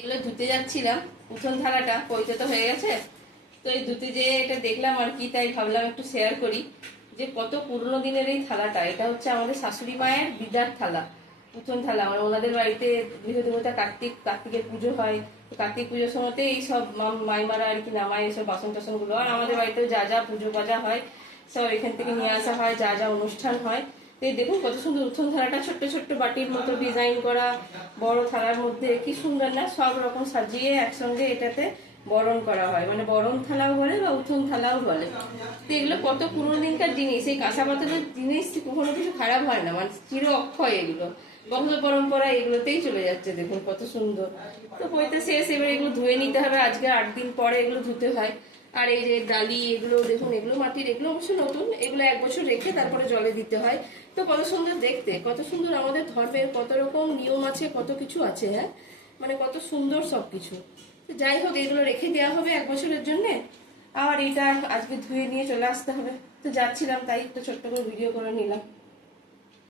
এগুলো ধুতে যাচ্ছিলাম, উঠোন থালাটা পৈতে তো হয়ে গেছে। তো এই ধুতে যেয়ে এটা দেখলাম আর কি, তাই ভাবলাম একটু শেয়ার করি যে কত পুরনো দিনের এই থালাটা। এটা হচ্ছে আমাদের শাশুড়ি মায়ের দিদার থালা, উঠোন থালা। মানে ওনাদের বাড়িতে গৃহদেবতা কার্তিকের পুজো হয়, তো কার্তিক পুজোর সময়তে এই সব মাইমারা আর কি নামায় এইসব বাসন টাসন গুলো। আর আমাদের বাড়িতেও যা যা পুজো পাজা হয় সব এখান থেকে নিয়ে আসা হয়, যা যা অনুষ্ঠান হয়। তো এই দেখুন কত সুন্দর উঠোন থালাটা, ছোট্ট ছোট্ট বাটির মতো ডিজাইন করা, বড় থালার মধ্যে কি সুন্দর না, সব রকম সাজিয়ে একসঙ্গে এটাতে বরণ করা হয়। মানে বরণ থালাও বলে বা উঠোন থালাও বলে। তো এগুলো কত পুরোনো দিনকার জিনিস, এই কাঁসা পাথরের জিনিস কখনো কিছু খারাপ হয় না, মানে চির অক্ষয় এগুলো, বংশ পরম্পরা এগুলোতেই চলে যাচ্ছে। দেখুন কত সুন্দর। তো বইতে শেষ, এবার এগুলো ধুয়ে নিতে হবে, আজকে 8 দিন পরে এগুলো ধুতে হয়। আর এই যে ডালি, এগুলো দেখুন, এগুলো মাটির, এগুলো অবশ্য নতুন, এগুলো 1 বছর রেখে তারপরে জলে দিতে হয়। তো কত সুন্দর দেখতে, কত সুন্দর। আমাদের ধর্মের কত রকম নিয়ম আছে, কত কিছু আছে। হ্যাঁ, মানে কত সুন্দর সবকিছু। তো যাই হোক, এগুলো রেখে দেওয়া হবে 1 বছরের জন্য। আর এটা আজকে ধুয়ে নিয়ে চলে আসতে হবে। তো যাচ্ছিলাম, তাই একটা ছোট্ট করে ভিডিও করে নিলাম।